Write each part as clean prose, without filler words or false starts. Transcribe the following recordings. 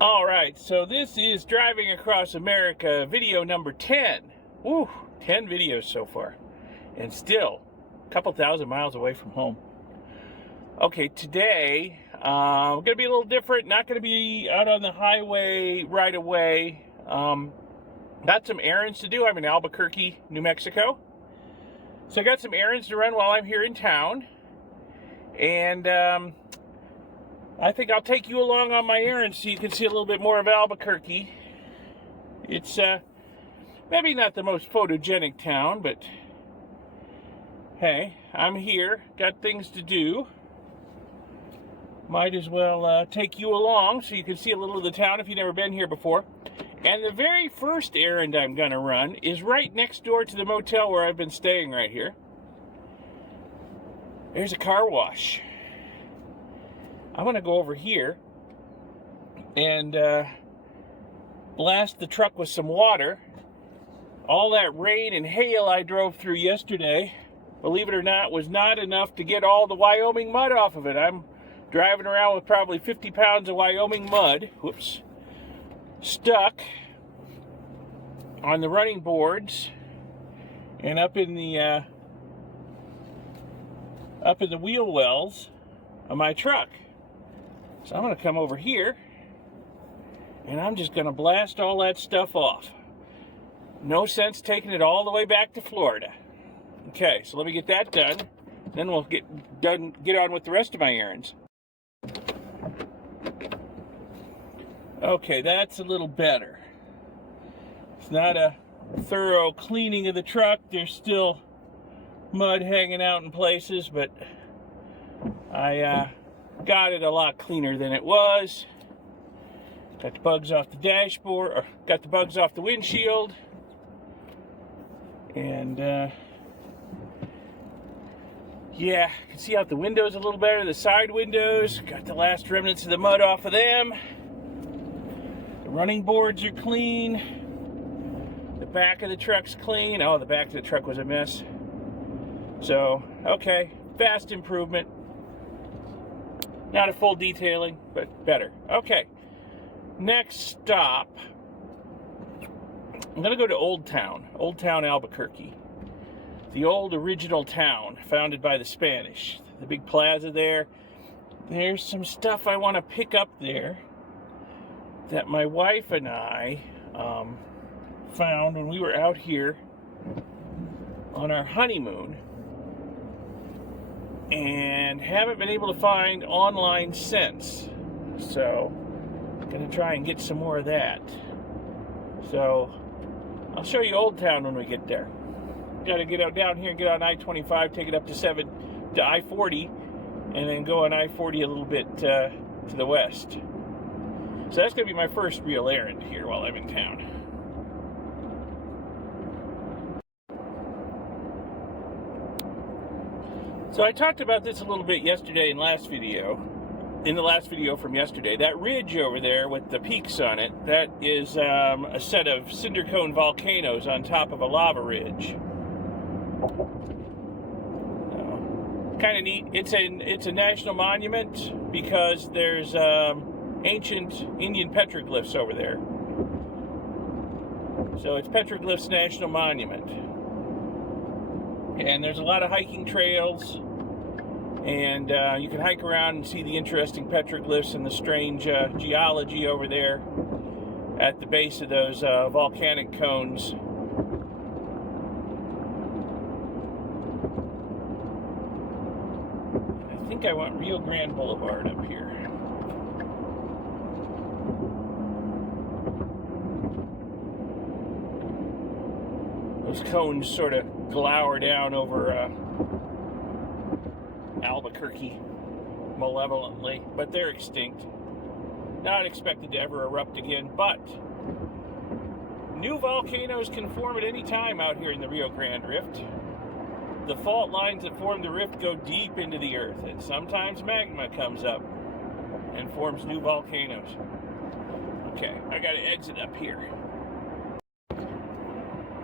All right, so this is Driving Across America, video number 10. Woo, 10 videos so far. And still, a couple thousand miles away from home. Okay, today, we're going to be a little different. Not going to be out on the highway right away. Got some errands to do. I'm in Albuquerque, New Mexico. So I got some errands to run while I'm here in town. And I think I'll take you along on my errands so you can see a little bit more of Albuquerque. It's maybe not the most photogenic town, but hey, I'm here, got things to do. Might as well take you along so you can see a little of the town if you've never been here before. And the very first errand I'm going to run is right next door to the motel where I've been staying right here. There's a car wash. I'm going to go over here and blast the truck with some water. All that rain and hail I drove through yesterday, believe it or not, was not enough to get all the Wyoming mud off of it. I'm driving around with probably 50 pounds of Wyoming mud, stuck on the running boards and up in the wheel wells of my truck. So I'm going to come over here, and I'm just going to blast all that stuff off. No sense taking it all the way back to Florida. Okay, so let me get that done. Then we'll get on with the rest of my errands. Okay, that's a little better. It's not a thorough cleaning of the truck. There's still mud hanging out in places, but I got it a lot cleaner than it was. Got the bugs off the dashboard, or got the bugs off the windshield. And yeah, you can see out the windows a little better, the side windows. Got the last remnants of the mud off of them. The running boards are clean. The back of the truck's clean. Oh, the back of the truck was a mess. So, okay, vast improvement. Not a full detailing, but better. Okay, next stop. I'm going to go to Old Town Albuquerque. The old original town founded by the Spanish. The big plaza there. There's some stuff I want to pick up there that my wife and I found when we were out here on our honeymoon, and haven't been able to find online since. So I'm gonna try and get some more of that. So I'll show you Old Town when we get there. Gotta get out down here and get on I-25, take it up to I-40, and then go on I-40 a little bit to the west. So that's gonna be my first real errand here while I'm in town. So I talked about this a little bit yesterday in the last video from yesterday. That ridge over there with the peaks on it, that is a set of cinder cone volcanoes on top of a lava ridge. Kind of neat. It's a national monument because there's ancient Indian petroglyphs over there. So it's Petroglyphs National Monument. And there's a lot of hiking trails, and you can hike around and see the interesting petroglyphs and the strange geology over there at the base of those volcanic cones. I think I want Rio Grande Boulevard up here. Those cones sort of glower down over Albuquerque malevolently, but they're extinct. Not expected to ever erupt again, but new volcanoes can form at any time out here in the Rio Grande Rift. The fault lines that form the rift go deep into the earth, and sometimes magma comes up and forms new volcanoes. Okay, I gotta exit up here.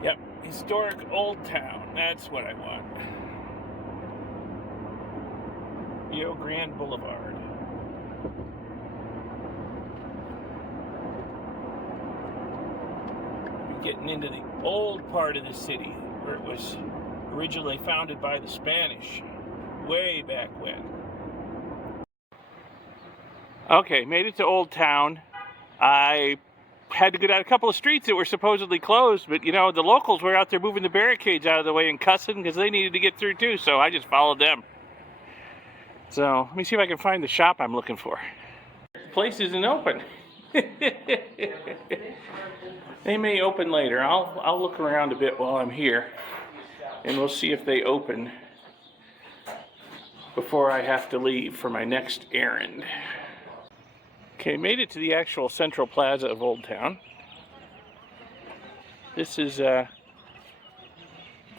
Yep, historic Old Town. That's what I want. Rio Grande Boulevard. getting into the old part of the city where it was originally founded by the Spanish, way back when. Okay, made it to Old Town. I had to go down a couple of streets that were supposedly closed, but you know, the locals were out there moving the barricades out of the way and cussing because they needed to get through too, so I just followed them. So, let me see if I can find the shop I'm looking for. The place isn't open. They may open later. I'll look around a bit while I'm here, and we'll see if they open before I have to leave for my next errand. Okay, made it to the actual central plaza of Old Town. This is the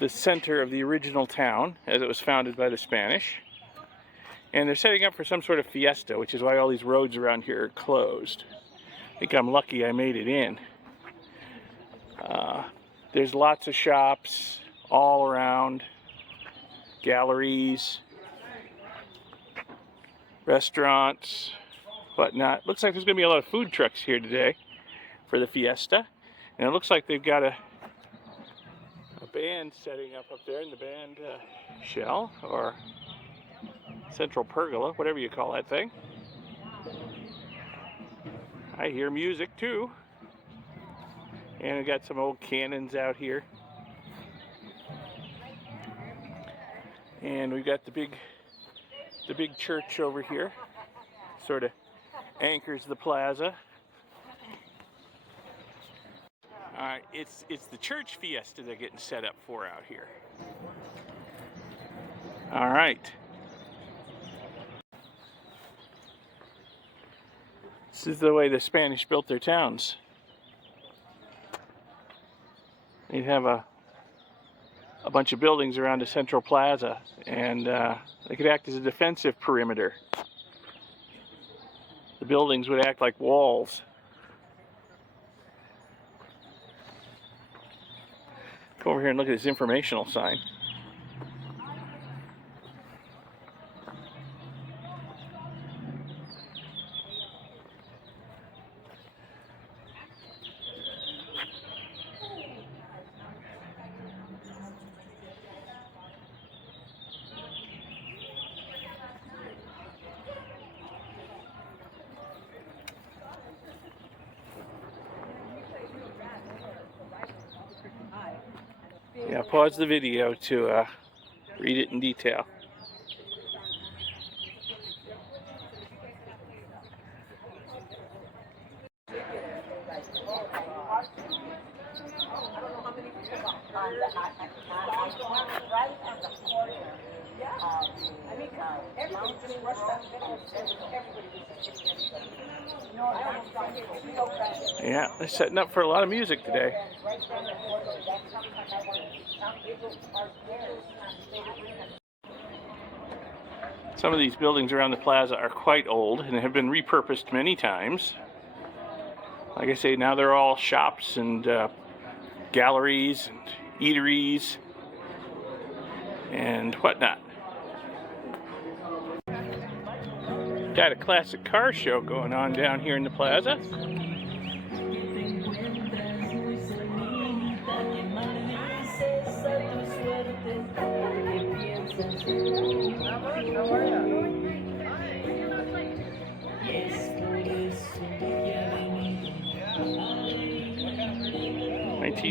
center of the original town as it was founded by the Spanish. And they're setting up for some sort of fiesta, which is why all these roads around here are closed. I think I'm lucky I made it in. There's lots of shops all around, galleries, restaurants, whatnot. Looks like there's going to be a lot of food trucks here today for the fiesta. And it looks like they've got a band setting up there in the band shell, or central pergola, whatever you call that thing. I hear music too. And we got some old cannons out here. And we've got the big church over here. Sort of anchors the plaza. Alright, it's the church fiesta they're getting set up for out here. Alright. This is the way the Spanish built their towns. They'd have a bunch of buildings around a central plaza, and they could act as a defensive perimeter. The buildings would act like walls. Come over here and look at this informational sign. Yeah, pause the video to read it in detail. Yeah, they're setting up for a lot of music today. Some of these buildings around the plaza are quite old and have been repurposed many times. Like I say, now they're all shops and galleries and eateries and whatnot. Got a classic car show going on down here in the plaza.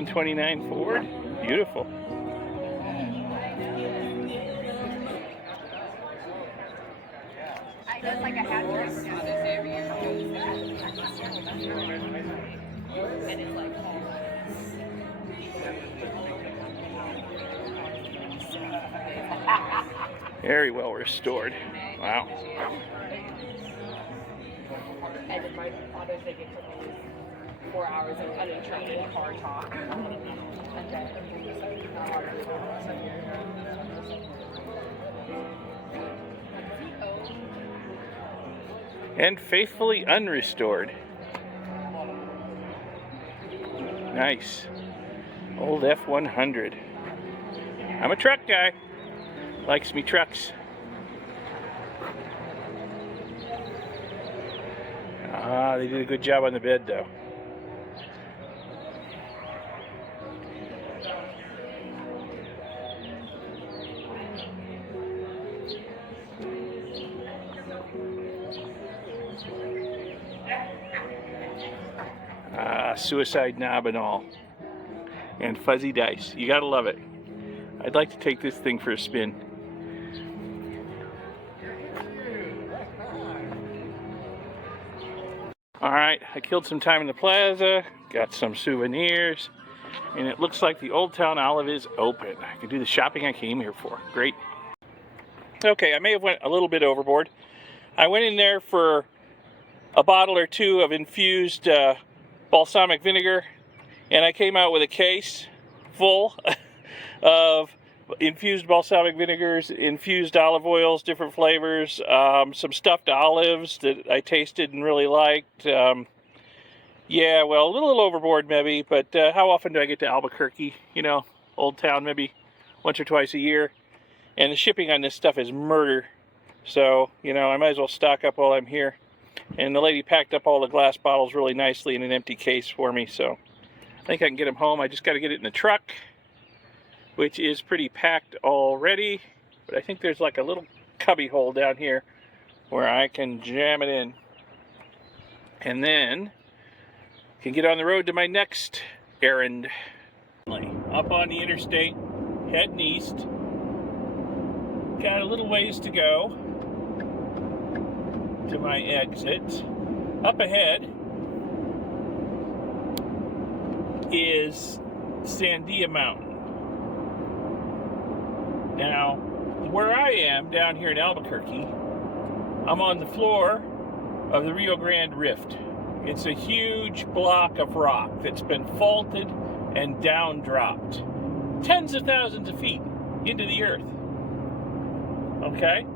'29 Ford, beautiful. I guess like a hat trick now this area. And it's like very well restored. Wow. And then my father's like, it took me 4 hours of uninterrupted car talk. And faithfully unrestored. Nice. Old F-100. I'm a truck guy. Likes me trucks. Ah, they did a good job on the bed though. suicide knob and all. And fuzzy dice. You gotta love it. I'd like to take this thing for a spin. Alright, I killed some time in the plaza, got some souvenirs, and it looks like the Old Town Olive is open. I can do the shopping I came here for. Great. Okay, I may have went a little bit overboard. I went in there for a bottle or two of infused balsamic vinegar, and I came out with a case full of infused balsamic vinegars, infused olive oils, different flavors, some stuffed olives that I tasted and really liked. Yeah, well, a little overboard maybe, but how often do I get to Albuquerque? You know, Old Town, maybe once or twice a year. And the shipping on this stuff is murder. So, you know, I might as well stock up while I'm here. And the lady packed up all the glass bottles really nicely in an empty case for me, so I think I can get them home. I just got to get it in the truck, which is pretty packed already. But I think there's like a little cubby hole down here where I can jam it in. And then can get on the road to my next errand. Up on the interstate, heading east. Got a little ways to go to my exit. Up ahead is Sandia Mountain. Now, where I am down here in Albuquerque, I'm on the floor of the Rio Grande Rift. It's a huge block of rock that's been faulted and down dropped tens of thousands of feet into the earth. Okay?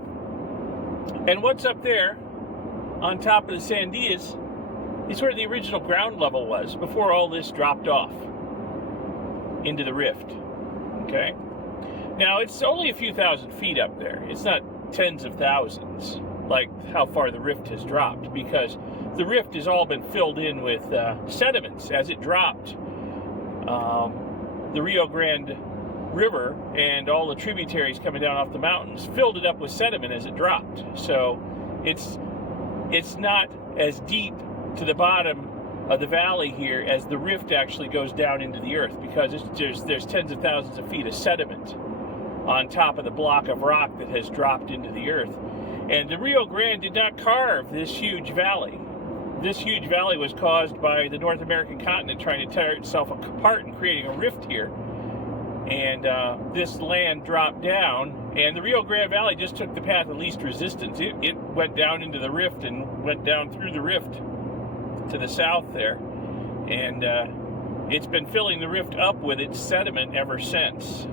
And what's up there on top of the Sandias is where the original ground level was before all this dropped off into the rift. Okay? Now, it's only a few thousand feet up there. It's not tens of thousands like how far the rift has dropped, because the rift has all been filled in with sediments as it dropped. The Rio Grande River and all the tributaries coming down off the mountains filled it up with sediment as it dropped. So it's not as deep to the bottom of the valley here as the rift actually goes down into the earth, because there's tens of thousands of feet of sediment on top of the block of rock that has dropped into the earth. And the Rio Grande did not carve this huge valley. This huge valley was caused by the North American continent trying to tear itself apart and creating a rift here. And this land dropped down, and the Rio Grande Valley just took the path of least resistance. It went down into the rift and went down through the rift to the south there. And it's been filling the rift up with its sediment ever since.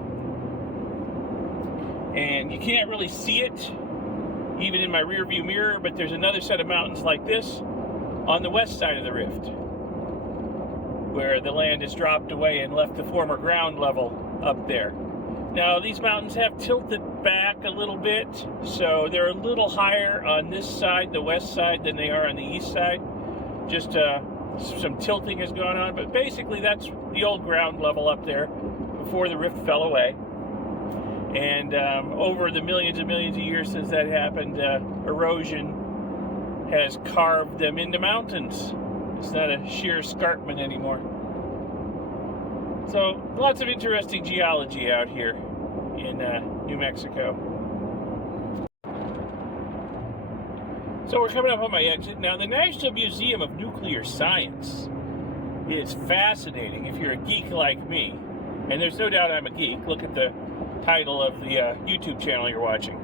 And you can't really see it, even in my rear view mirror, but there's another set of mountains like this on the west side of the rift, where the land has dropped away and left the former ground level up there. Now, these mountains have tilted back a little bit, so they're a little higher on this side, the west side, than they are on the east side. Just some tilting has gone on, but basically that's the old ground level up there before the rift fell away. And over the millions and millions of years since that happened, erosion has carved them into mountains. It's not a sheer escarpment anymore. So, lots of interesting geology out here in New Mexico. So we're coming up on my exit. Now, the National Museum of Nuclear Science is fascinating if you're a geek like me. And there's no doubt I'm a geek. Look at the title of the YouTube channel you're watching.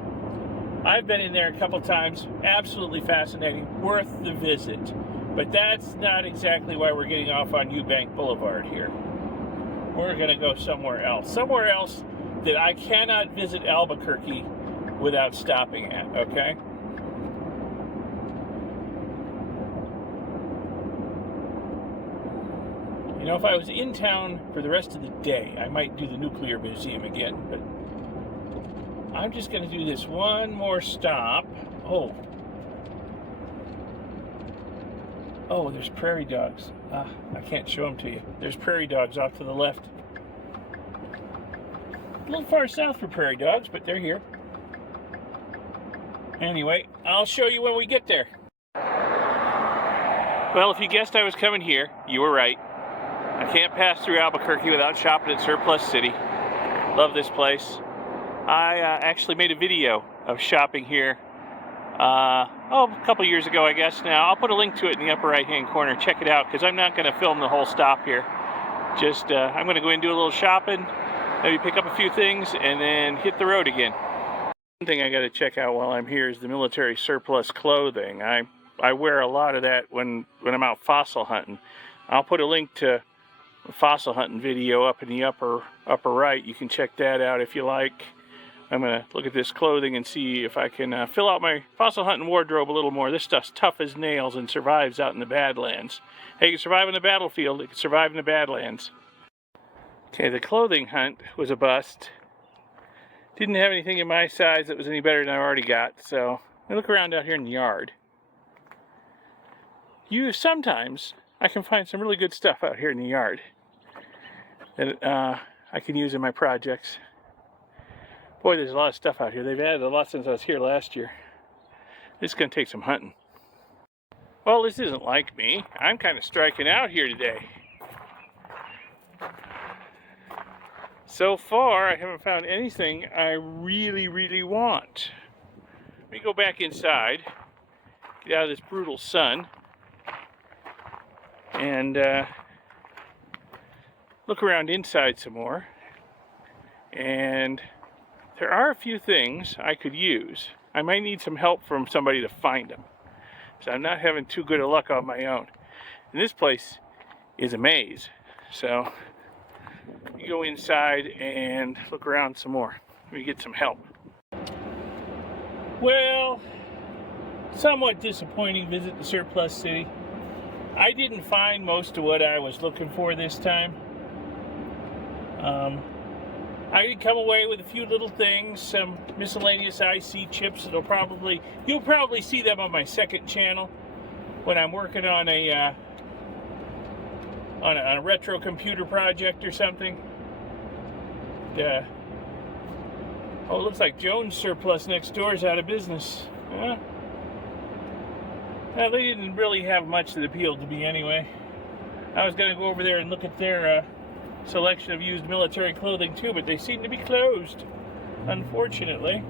I've been in there a couple times. Absolutely fascinating. Worth the visit. But that's not exactly why we're getting off on Eubank Boulevard here. We're going to go somewhere else. Somewhere else that I cannot visit Albuquerque without stopping at, okay? You know, if I was in town for the rest of the day, I might do the Nuclear Museum again, but I'm just going to do this one more stop. Oh, there's prairie dogs. I can't show them to you. There's prairie dogs off to the left. A little far south for prairie dogs, but they're here. Anyway, I'll show you when we get there. Well, if you guessed I was coming here, you were right. I can't pass through Albuquerque without shopping at Surplus City. Love this place. I actually made a video of shopping here a couple years ago, I guess now. I'll put a link to it in the upper right-hand corner. Check it out, because I'm not going to film the whole stop here. Just, I'm going to go in and do a little shopping, maybe pick up a few things, and then hit the road again. One thing I got to check out while I'm here is the military surplus clothing. I wear a lot of that when I'm out fossil hunting. I'll put a link to a fossil hunting video up in the upper right. You can check that out if you like. I'm going to look at this clothing and see if I can fill out my fossil hunting wardrobe a little more. This stuff's tough as nails and survives out in the Badlands. Hey, you can survive in the battlefield, you can survive in the Badlands. Okay, the clothing hunt was a bust. Didn't have anything in my size that was any better than I already got, so I look around out here in the yard. Sometimes I can find some really good stuff out here in the yard that I can use in my projects. Boy, there's a lot of stuff out here. They've added a lot since I was here last year. This is going to take some hunting. Well, this isn't like me. I'm kind of striking out here today. So far, I haven't found anything I really, really want. Let me go back inside, get out of this brutal sun, and look around inside some more. And there are a few things I could use. I might need some help from somebody to find them. So I'm not having too good a luck on my own. And this place is a maze. So you go inside and look around some more. Let me get some help. Well, somewhat disappointing visit to Surplus City. I didn't find most of what I was looking for this time. I did come away with a few little things, some miscellaneous IC chips. You'll probably see them on my second channel when I'm working on a retro computer project or something. Oh, it looks like Jones Surplus next door is out of business. Well, they didn't really have much that appealed to me anyway. I was going to go over there and look at their selection of used military clothing too, but they seem to be closed, unfortunately.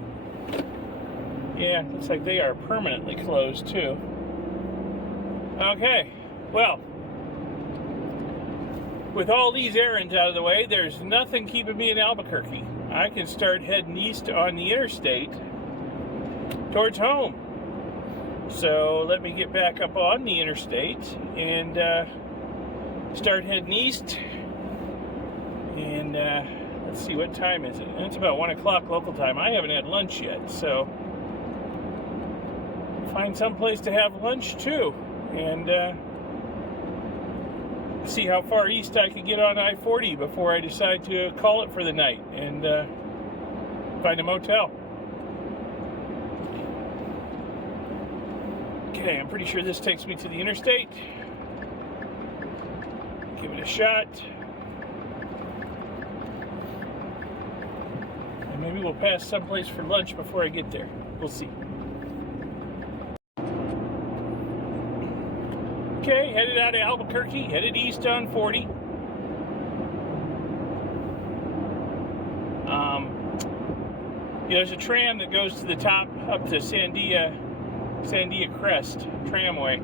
Yeah, looks like they are permanently closed too. Okay, well, with all these errands out of the way, there's nothing keeping me in Albuquerque. I can start heading east on the interstate towards home. So let me get back up on the interstate and start heading east. And let's see, what time is it? It's about 1 o'clock local time. I haven't had lunch yet, so find some place to have lunch too, and see how far east I can get on I-40 before I decide to call it for the night and find a motel. Okay, I'm pretty sure this takes me to the interstate. Give it a shot. And maybe we'll pass someplace for lunch before I get there. We'll see. Okay, headed out of Albuquerque, headed east on 40. There's a tram that goes to the top up to Sandia Crest Tramway.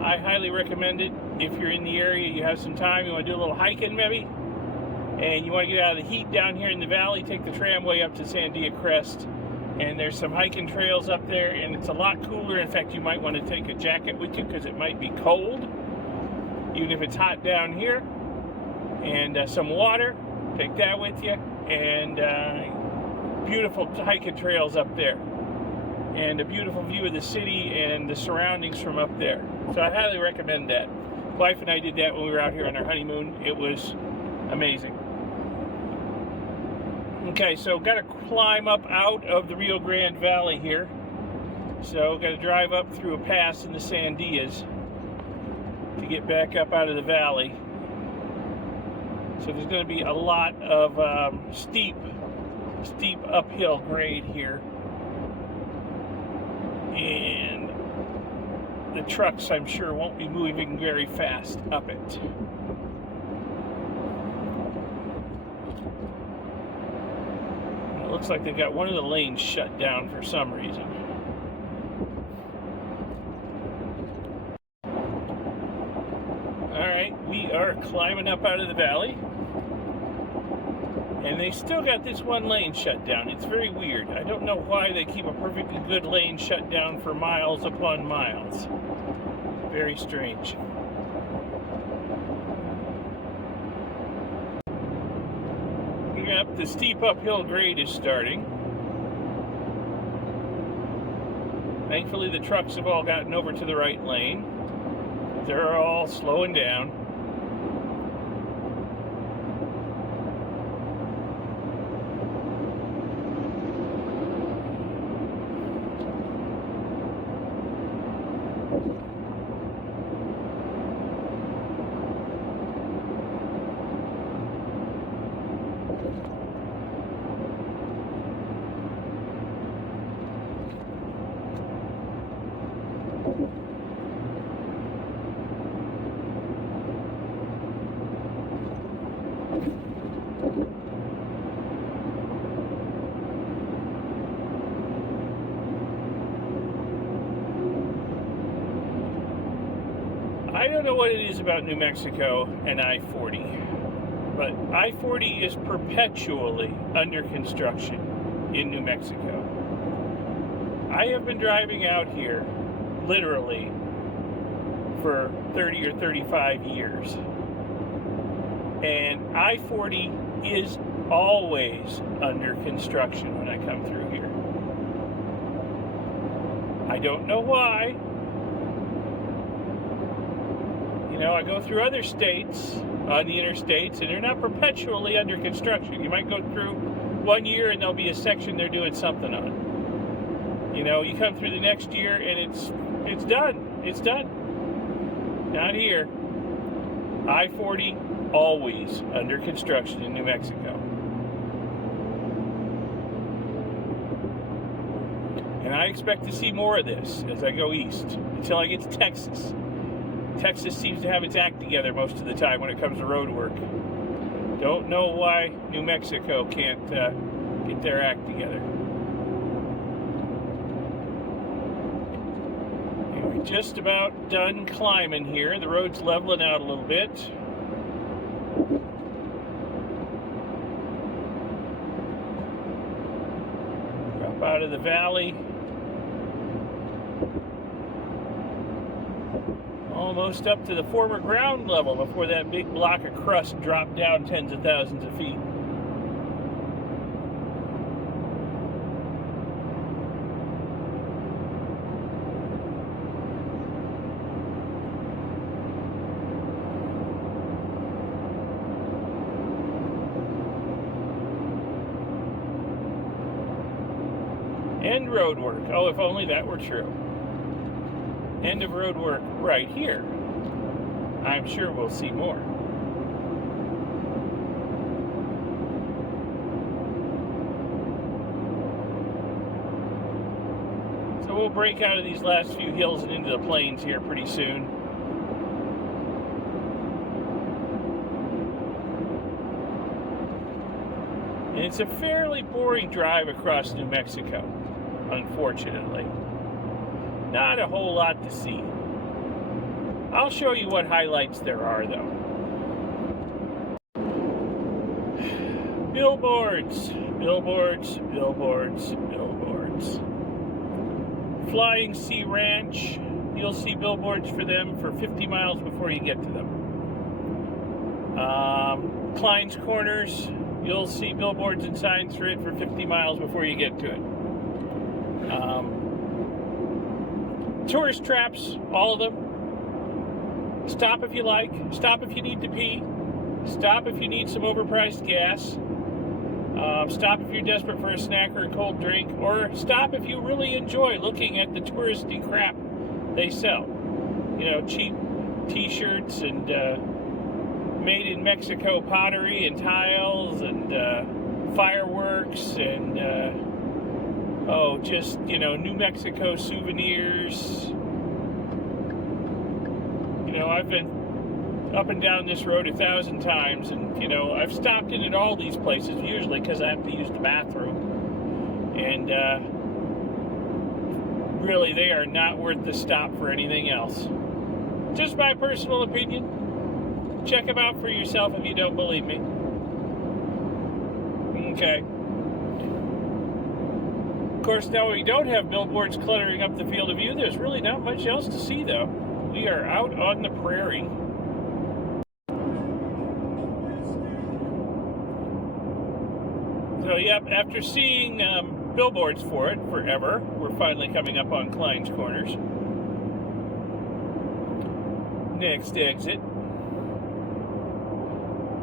I highly recommend it. If you're in the area, you have some time, you want to do a little hiking maybe, and you want to get out of the heat down here in the valley, take the tramway up to Sandia Crest. And there's some hiking trails up there, and it's a lot cooler. In fact, you might want to take a jacket with you because it might be cold, even if it's hot down here. And some water, take that with you. And beautiful hiking trails up there. And a beautiful view of the city and the surroundings from up there. So I highly recommend that. Wife and I did that when we were out here on our honeymoon. It was amazing. Okay, so got to climb up out of the Rio Grande Valley here. So got to drive up through a pass in the Sandias to get back up out of the valley. So there's going to be a lot of steep uphill grade here. And the trucks, I'm sure, won't be moving very fast up it. looks like they got one of the lanes shut down for some reason. Alright, we are climbing up out of the valley. And they still got this one lane shut down. It's very weird. I don't know why they keep a perfectly good lane shut down for miles upon miles. Very strange. Yep, the steep uphill grade is starting. Thankfully, the trucks have all gotten over to the right lane. They're all slowing down. I don't know what it is about New Mexico and I-40, but I-40 is perpetually under construction in New Mexico. I have been driving out here literally for 30 or 35 years, and I-40 is always under construction when I come through here. I don't know why. You know, I go through other states on the interstates, and they're not perpetually under construction. You might go through 1 year, and there'll be a section they're doing something on. You know, you come through the next year, and it's done. It's done. Not here. I-40 always under construction in New Mexico. And I expect to see more of this as I go east until I get to Texas. Texas seems to have its act together most of the time when it comes to road work. Don't know why New Mexico can't get their act together. And we're just about done climbing here. The road's leveling out a little bit. Drop out of the valley. Almost up to the former ground level before that big block of crust dropped down tens of thousands of feet. End road work. Oh, if only that were true. End of road work right here. I'm sure we'll see more. So we'll break out of these last few hills and into the plains here pretty soon. And it's a fairly boring drive across New Mexico, unfortunately. Not a whole lot to see. I'll show you what highlights there are, though. Billboards, billboards, billboards, billboards. Flying Sea Ranch, you'll see billboards for them for 50 miles before you get to them. Klein's Corners, you'll see billboards and signs for it for 50 miles before you get to it. Tourist traps, all of them. Stop if you like. Stop if you need to pee. Stop if you need some overpriced gas. Stop if you're desperate for a snack or a cold drink. Or stop if you really enjoy looking at the touristy crap they sell. You know, cheap t-shirts and made in Mexico pottery and tiles and fireworks and just, you know, New Mexico souvenirs. You know, I've been up and down this road 1,000 times, and, you know, I've stopped in at all these places, usually because I have to use the bathroom. And really, they are not worth the stop for anything else. Just my personal opinion. Check them out for yourself if you don't believe me. Okay. Of course, now we don't have billboards cluttering up the field of view. There's really not much else to see, though. We are out on the prairie. So, yep, after seeing billboards for it forever, we're finally coming up on Klein's Corners. Next exit.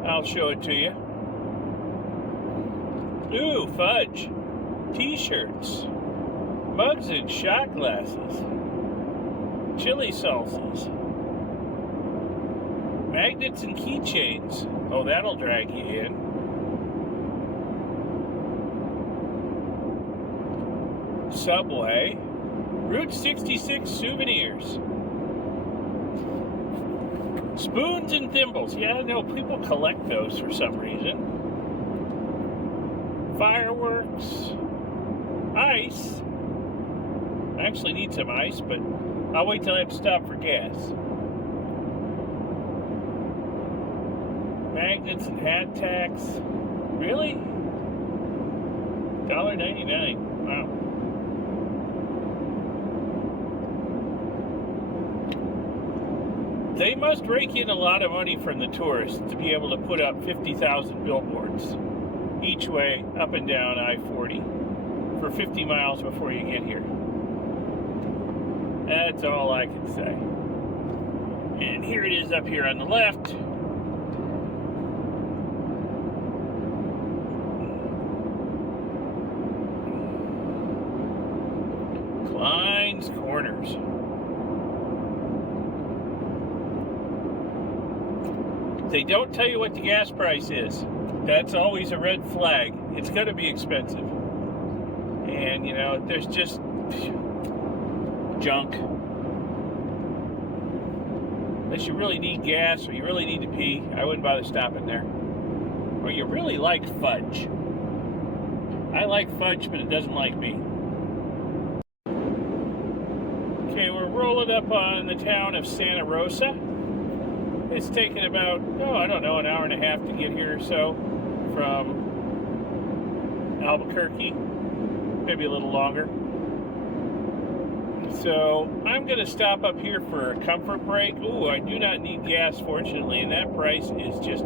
I'll show it to you. Ooh, fudge. T-shirts. Mugs and shot glasses. Chili salsas. Magnets and keychains. Oh, that'll drag you in. Subway. Route 66 souvenirs. Spoons and thimbles. Yeah, I know people collect those for some reason. Fireworks. Ice. I actually need some ice, but I'll wait till I have to stop for gas. Magnets and hat tacks. Really? $1.99. Wow. They must rake in a lot of money from the tourists to be able to put up 50,000 billboards each way up and down I-40 for 50 miles before you get here. That's all I can say. And here it is up here on the left. Klein's Corners. They don't tell you what the gas price is. That's always a red flag. It's going to be expensive. And, you know, there's just junk. Unless you really need gas or you really need to pee, I wouldn't bother stopping there. Or you really like fudge. I like fudge, but it doesn't like me. Okay, we're rolling up on the town of Santa Rosa. It's taken about, I don't know, an hour and a half to get here or so from Albuquerque, maybe a little longer. So I'm going to stop up here for a comfort break. Ooh, I do not need gas, fortunately, and that price is just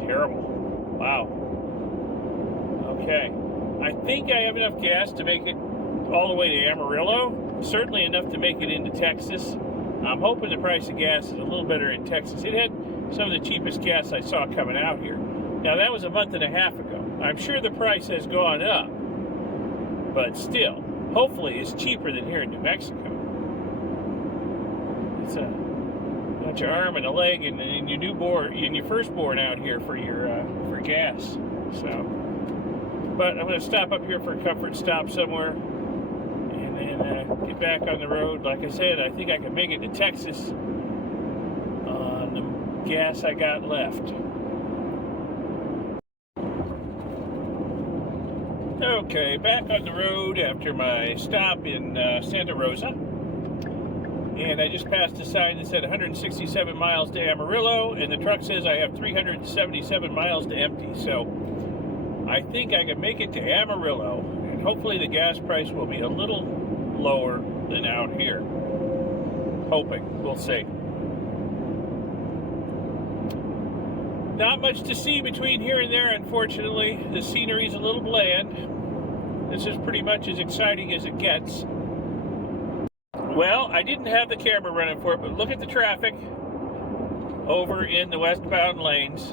terrible. Wow. Okay. I think I have enough gas to make it all the way to Amarillo. Certainly enough to make it into Texas. I'm hoping the price of gas is a little better in Texas. It had some of the cheapest gas I saw coming out here. Now, that was a month and a half ago. I'm sure the price has gone up, but still, hopefully it's cheaper than here in New Mexico. It's a bunch of arm and a leg and your newborn and your firstborn out here for your for gas. So, but I'm going to stop up here for a comfort stop somewhere. Get back on the road. Like I said, I think I can make it to Texas on the gas I got left. Okay, back on the road after my stop in Santa Rosa. And I just passed a sign that said 167 miles to Amarillo, and the truck says I have 377 miles to empty. So I think I can make it to Amarillo, and hopefully the gas price will be a little lower than out here. Hoping. We'll see. Not much to see between here and there, unfortunately. The scenery's a little bland. This is pretty much as exciting as it gets. Well, I didn't have the camera running for it, but look at the traffic over in the westbound lanes.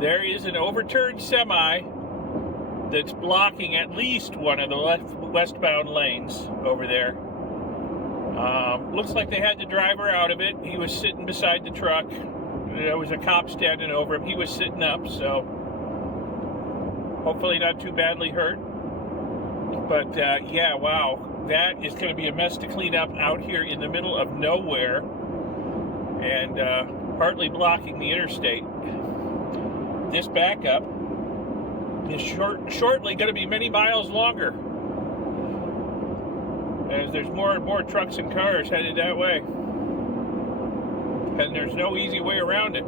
There is an overturned semi that's blocking at least one of the westbound lanes over there. Looks like they had the driver out of it. He was sitting beside the truck. There was a cop standing over him. He was sitting up, so hopefully not too badly hurt. But yeah, wow, that is going to be a mess to clean up out here in the middle of nowhere and partly blocking the interstate. This backup is shortly going to be many miles longer, as there's more and more trucks and cars headed that way, and there's no easy way around it.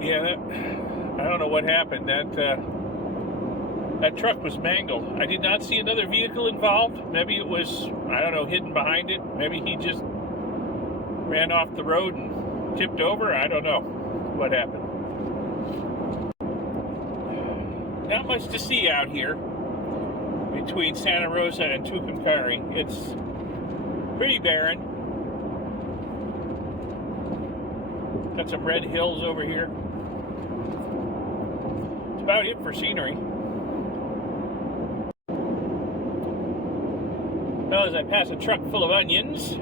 Yeah, I don't know what happened. That truck was mangled. I did not see another vehicle involved. Maybe it was, I don't know, hidden behind it. Maybe he just ran off the road and tipped over. I don't know what happened. Not much to see out here between Santa Rosa and Tucumcari. It's pretty barren. Got some red hills over here. That's about it for scenery. Well, as I pass a truck full of onions,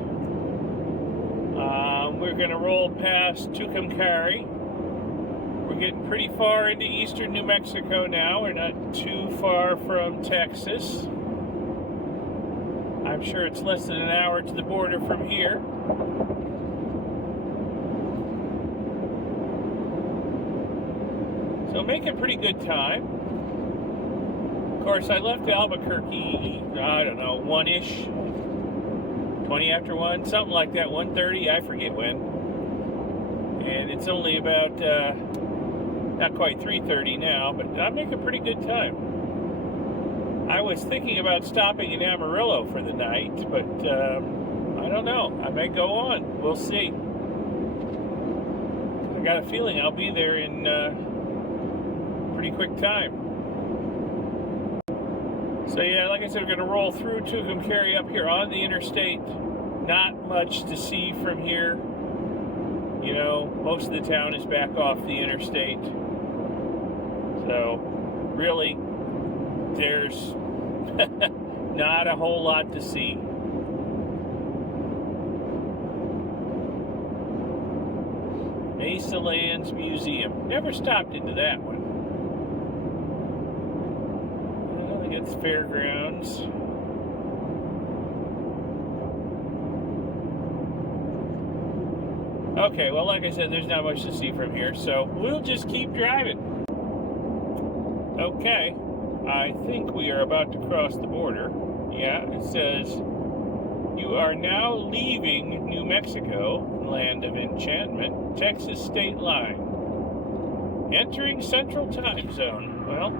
we're going to roll past Tucumcari. We're getting pretty far into eastern New Mexico now. We're not too far from Texas. I'm sure it's less than an hour to the border from here. So making pretty good time. Of course, I left Albuquerque, I don't know, 1-ish, 20 after 1, something like that, 1:30, I forget when. And it's only about, not quite 3:30 now, but I'm making pretty good time. I was thinking about stopping in Amarillo for the night, but I don't know. I may go on. We'll see. I got a feeling I'll be there in pretty quick time. So yeah, like I said, we're going to roll through Tucumcari up here on the interstate. Not much to see from here. You know, most of the town is back off the interstate. So, really, there's not a whole lot to see. Mesa Lands Museum. Never stopped into that one. I think it's fairgrounds. Okay, well, like I said, there's not much to see from here, so we'll just keep driving. Okay, I think we are about to cross the border. Yeah, it says, you are now leaving New Mexico, land of enchantment, Texas state line. Entering Central Time Zone. Well,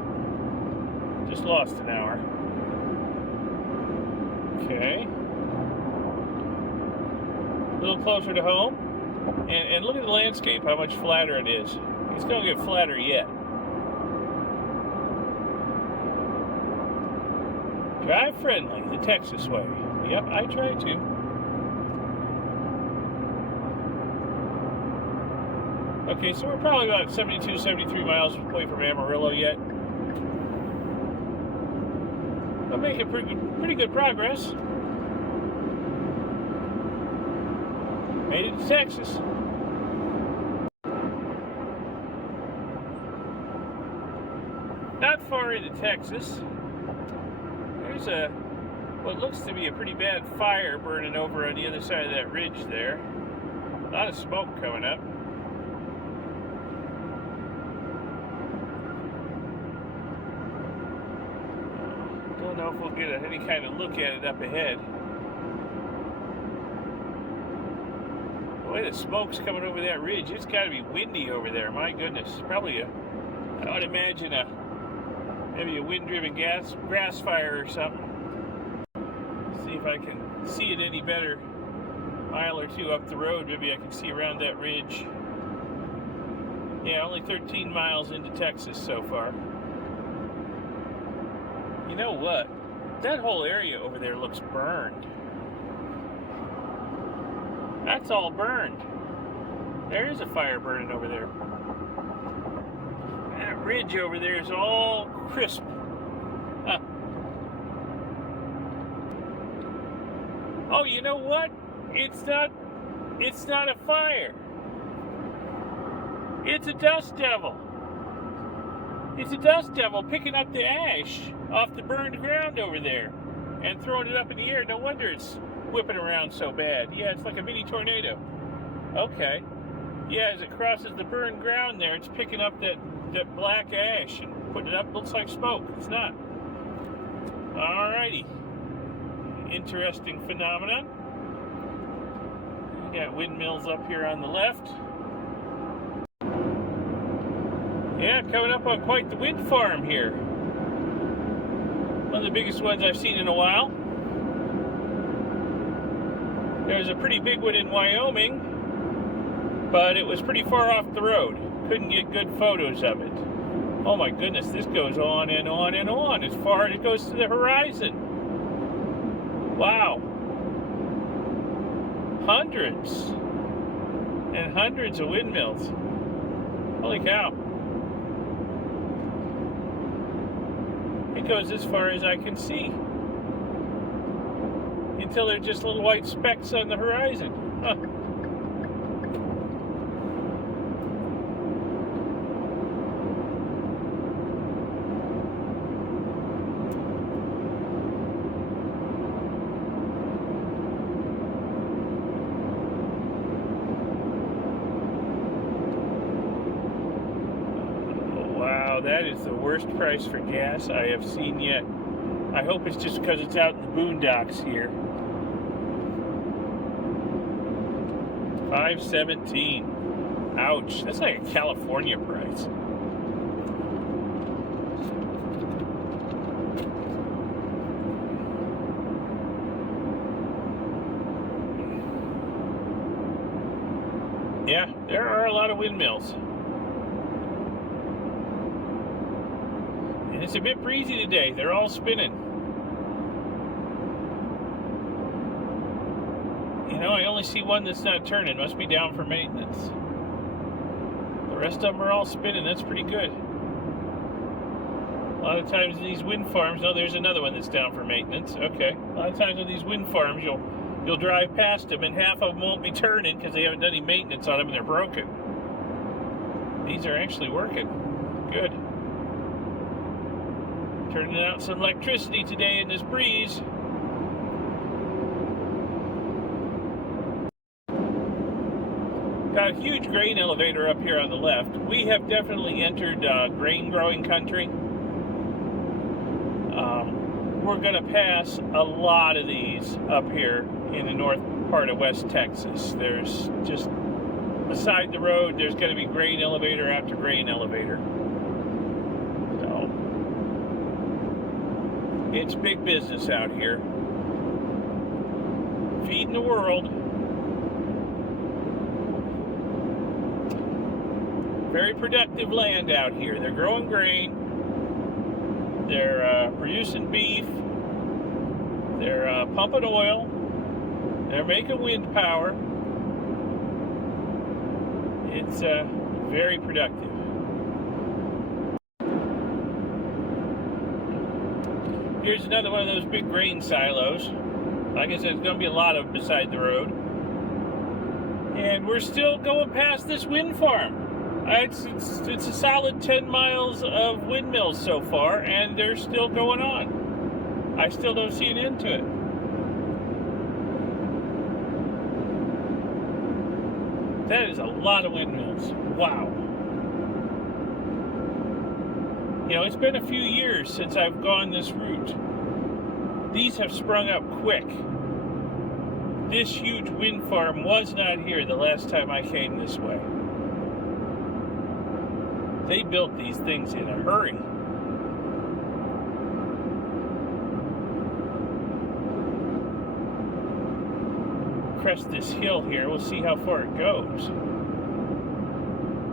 just lost an hour. Okay. A little closer to home. And look at the landscape, how much flatter it is. It's going to get flatter yet. Drive friendly, the Texas way. Yep, I try to. Okay, so we're probably about 72, 73 miles away from Amarillo yet. We're making pretty good progress. Made it to Texas. Not far into Texas. There's what looks to be a pretty bad fire burning over on the other side of that ridge there. A lot of smoke coming up. Don't know if we'll get any kind of look at it up ahead. The way the smoke's coming over that ridge, it's got to be windy over there. My goodness, probably I would imagine maybe a wind-driven grass fire or something. See if I can see it any better. A mile or two up the road, maybe I can see around that ridge. Yeah, only 13 miles into Texas so far. You know what? That whole area over there looks burned. That's all burned. There is a fire burning over there. That ridge over there is all crisp. Huh. Oh, you know what? It's not a fire. It's a dust devil. It's a dust devil picking up the ash off the burned ground over there and throwing it up in the air. No wonder it's whipping around so bad. Yeah, it's like a mini tornado. Okay. Yeah, as it crosses the burned ground there, it's picking up that black ash and putting it up. Looks like smoke. It's not. Alrighty. Interesting phenomenon. We got windmills up here on the left. Yeah, coming up on quite the wind farm here. One of the biggest ones I've seen in a while. There's a pretty big one in Wyoming, but it was pretty far off the road. Couldn't get good photos of it. Oh my goodness, this goes on and on and on as far as it goes to the horizon. Wow. Hundreds and hundreds of windmills. Holy cow. It goes as far as I can see. Until they're just little white specks on the horizon. Huh. Wow, that is the worst price for gas I have seen yet. I hope it's just because it's out in the boondocks here. $5.17. Ouch. That's like a California price. Yeah, there are a lot of windmills. And it's a bit breezy today. They're all spinning. You know, I only see one that's not turning. Must be down for maintenance. The rest of them are all spinning. That's pretty good. A lot of times these wind farms, oh, there's another one that's down for maintenance. Okay. A lot of times with these wind farms, you'll drive past them and half of them won't be turning because they haven't done any maintenance on them and they're broken. These are actually working. Good. Turning out some electricity today in this breeze. Got a huge grain elevator up here on the left. We have definitely entered grain growing country. We're going to pass a lot of these up here in the north part of West Texas. There's just beside the road, there's going to be grain elevator after grain elevator. So it's big business out here. Feeding the world. Very productive land out here. They're growing grain. They're producing beef. They're pumping oil. They're making wind power. It's very productive. Here's another one of those big grain silos. Like I said, there's going to be a lot of them beside the road. And we're still going past this wind farm. It's a solid 10 miles of windmills so far, and they're still going on. I still don't see an end to it. That is a lot of windmills. Wow. You know, it's been a few years since I've gone this route. These have sprung up quick. This huge wind farm was not here the last time I came this way. They built these things in a hurry. Crest this hill here, we'll see how far it goes.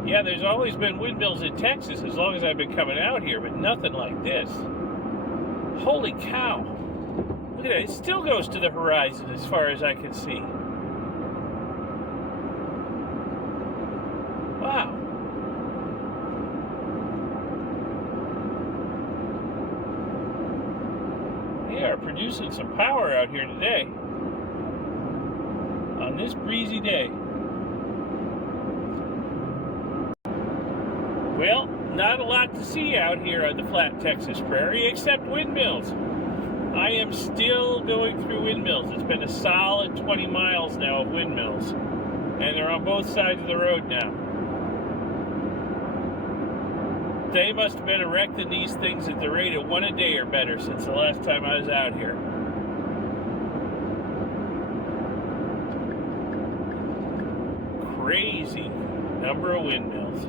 Yeah, there's always been windmills in Texas as long as I've been coming out here, but nothing like this. Holy cow. Look at that, it still goes to the horizon as far as I can see. Wow. They are producing some power out here today. On this breezy day. Well, not a lot to see out here on the flat Texas prairie except windmills. I am still going through windmills. It's been a solid 20 miles now of windmills. And they're on both sides of the road now. They must have been erecting these things at the rate of one a day or better since the last time I was out here. Crazy number of windmills.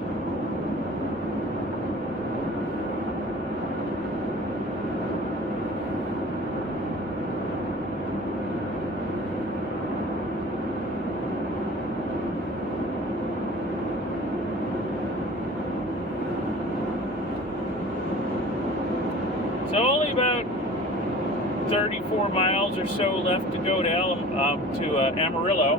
So only about 34 miles or so left to go to Amarillo.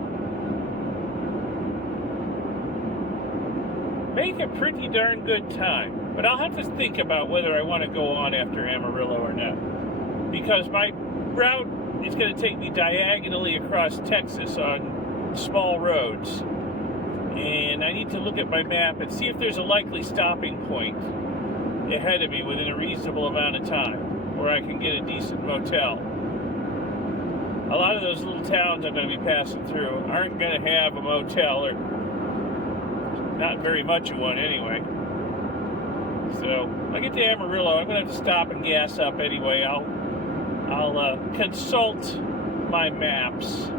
Make a pretty darn good time, but I'll have to think about whether I want to go on after Amarillo or not, because my route is going to take me diagonally across Texas on small roads, and I need to look at my map and see if there's a likely stopping point ahead of me within a reasonable amount of time where I can get a decent motel. A lot of those little towns I'm going to be passing through aren't going to have a motel, or not very much of one anyway. So when I get to Amarillo, I'm going to have to stop and gas up anyway. I'll consult my maps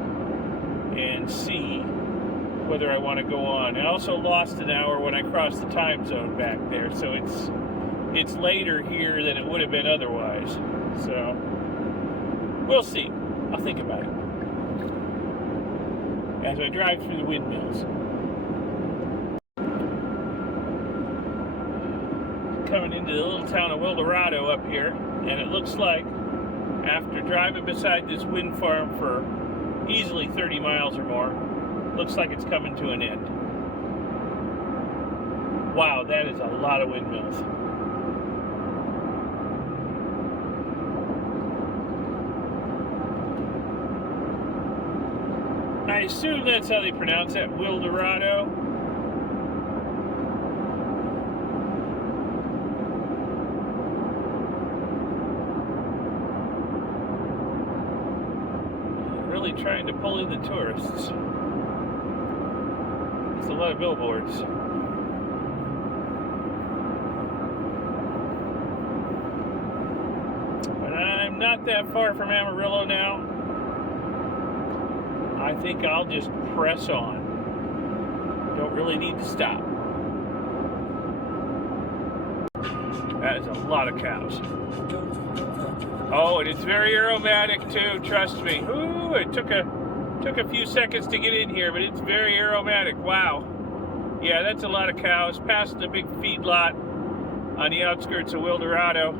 and see whether I want to go on. I also lost an hour when I crossed the time zone back there, so it's later here than it would have been otherwise. So we'll see. I'll think about it as I drive through the windmills. Coming into the little town of Eldorado up here, and it looks like after driving beside this wind farm for easily 30 miles or more, looks like it's coming to an end. Wow, that is a lot of windmills. I assume that's how they pronounce it, Wildorado. Really trying to pull in the tourists. There's a lot of billboards. But I'm not that far from Amarillo now. I think I'll just press on. Don't really need to stop. That is a lot of cows. Oh, and it's very aromatic too, trust me. Ooh, it took a few seconds to get in here, but it's very aromatic. Wow. Yeah, that's a lot of cows. Past the big feedlot on the outskirts of Wildorado.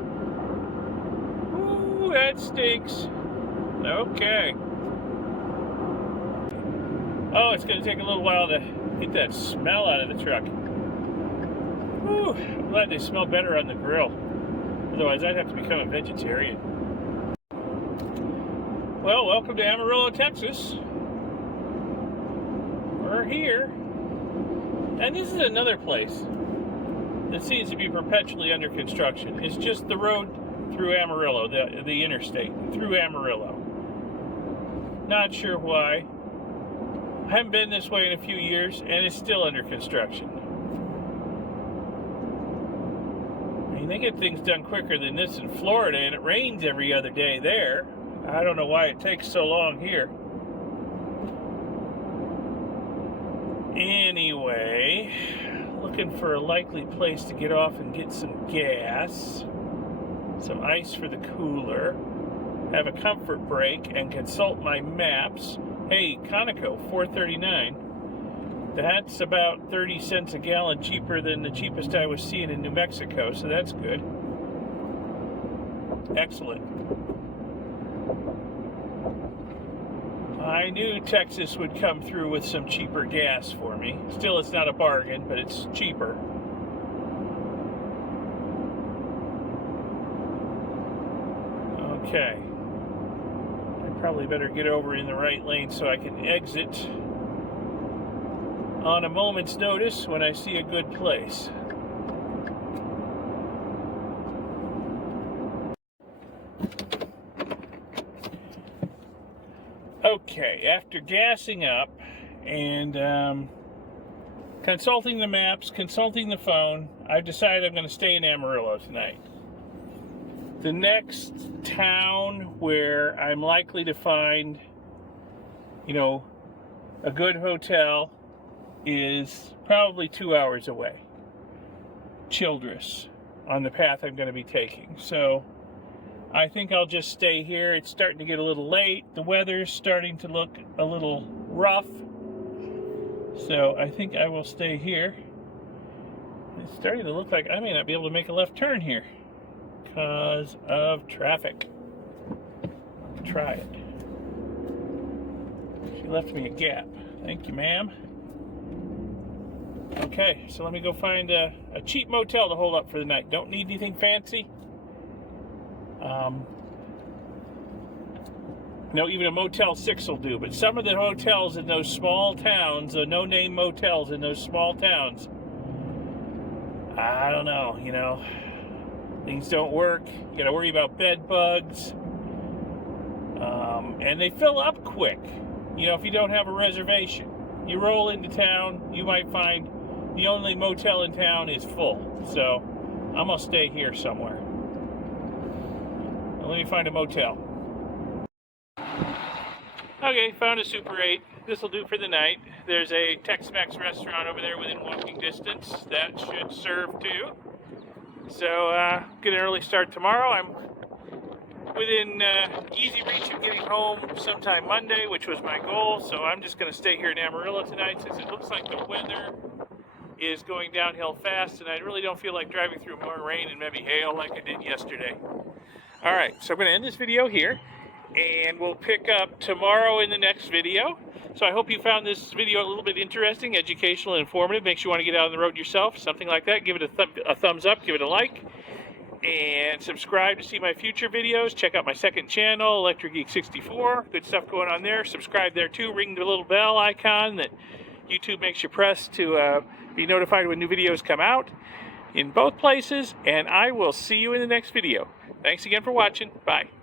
Ooh, that stinks. Okay. Oh, it's going to take a little while to get that smell out of the truck. Ooh, I'm glad they smell better on the grill. Otherwise, I'd have to become a vegetarian. Well, welcome to Amarillo, Texas. We're here. And this is another place that seems to be perpetually under construction. It's just the road through Amarillo, the interstate, through Amarillo. Not sure why. I haven't been this way in a few years, and it's still under construction. I mean, they get things done quicker than this in Florida, and it rains every other day there. I don't know why it takes so long here. Anyway, looking for a likely place to get off and get some gas, some ice for the cooler, have a comfort break, and consult my maps. Hey, Conoco, $4.39. That's about 30 cents a gallon cheaper than the cheapest I was seeing in New Mexico, so that's good. Excellent. I knew Texas would come through with some cheaper gas for me. Still, it's not a bargain, but it's cheaper. Okay. Probably better get over in the right lane so I can exit on a moment's notice when I see a good place. Okay, after gassing up and consulting the maps, consulting the phone, I've decided I'm going to stay in Amarillo tonight. The next town where I'm likely to find, you know, a good hotel is probably 2 hours away. Childress, on the path I'm going to be taking. So I think I'll just stay here. It's starting to get a little late. The weather's starting to look a little rough. So I think I will stay here. It's starting to look like I may not be able to make a left turn here because of traffic. Try it. She left me a gap. Thank you, ma'am. Okay, so let me go find a cheap motel to hold up for the night. Don't need anything fancy. No, even a Motel 6 will do. But some of the hotels in those small towns, the no-name motels in those small towns, I don't know, you know, things don't work. You got to worry about bed bugs. And they fill up quick, you know, if you don't have a reservation. You roll into town, you might find the only motel in town is full. So I'm going to stay here somewhere. Let me find a motel. Okay, found a Super 8. This will do for the night. There's a Tex-Mex restaurant over there within walking distance. That should serve too. So, get an early start tomorrow. I'm within easy reach of getting home sometime Monday, which was my goal. So I'm just going to stay here in Amarillo tonight since it looks like the weather is going downhill fast, and I really don't feel like driving through more rain and maybe hail like I did yesterday. All right, so I'm going to end this video here, and we'll pick up tomorrow in the next video. So I hope you found this video a little bit interesting, educational, and informative. Makes you want to get out on the road yourself, something like that. Give it a thumbs up, give it a like, and subscribe to see my future videos. Check out my second channel, Electric Geek 64. Good stuff going on there. Subscribe there too. Ring the little bell icon that YouTube makes you press to be notified when new videos come out in both places. And I will see you in the next video. Thanks again for watching. Bye.